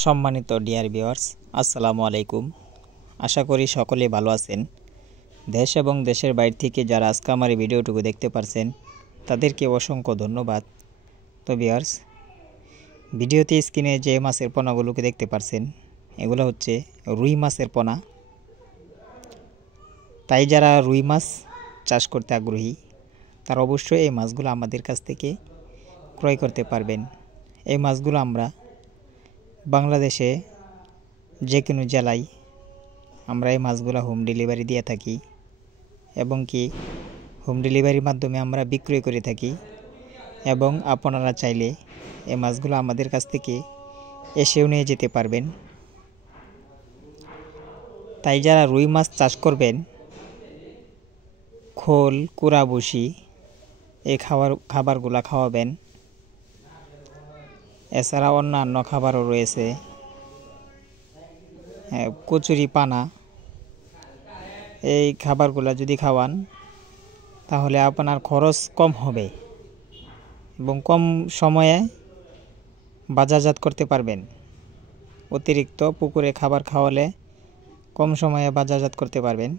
সম্মানিত dear viewers, আসসালামু আলাইকুম। আশা করি সকলেই ভালো আছেন। দেশ এবং দেশের বাইরে থেকে যারা আজকে আমার এই ভিডিওটুকু দেখতে পারছেন তাদেরকে অসংখ্য ধন্যবাদ। তো ভিউয়ার্স, ভিডিওতে স্ক্রিনে যে মাছের পোনাগুলোকে দেখতে পারছেন এগুলো হচ্ছে রুই মাছের পোনা। তাই যারা রুই মাছ চাষ করতে আগ্রহী তারা অবশ্যই এই মাছগুলো আমাদের কাছ থেকে ক্রয় করতে পারবেন। এই মাছগুলো আমরা বাংলাদেশে যে কোনো জেলায় আমরা এই মাছগুলো হোম ডেলিভারি দিয়ে থাকি এবং কি হোম ডেলিভারির মাধ্যমে আমরা বিক্রয় করে থাকি এবং আপনারা চাইলে এই মাছগুলো আমাদের কাছ থেকে এসেও নিয়ে যেতে পারবেন। তাই যারা রুই মাছ চাষ করবেন খোল কুড়া বসি এই খাবারগুলো খাওয়াবেন। এছাড়া অন্যান্য খাবারও রয়েছে, কচুরি পানা। এই খাবারগুলো যদি খাওয়ান তাহলে আপনার খরচ কম হবে এবং কম সময়ে বাজারজাত করতে পারবেন। অতিরিক্ত পুকুরে খাবার খাওয়ালে কম সময়ে বাজারজাত করতে পারবেন।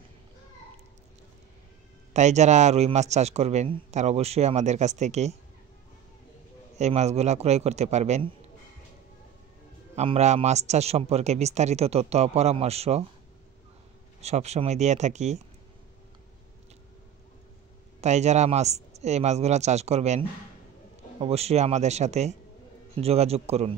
তাই যারা রুই মাছ চাষ করবেন তারা অবশ্যই আমাদের কাছ থেকে এই মাছগুলা ক্রয় করতে পারবেন। আমরা মাছ চাষ সম্পর্কে বিস্তারিত তথ্য ও পরামর্শ সবসময় দিয়ে থাকি। তাই যারা এই মাছগুলা চাষ করবেন অবশ্যই আমাদের সাথে যোগাযোগ করুন।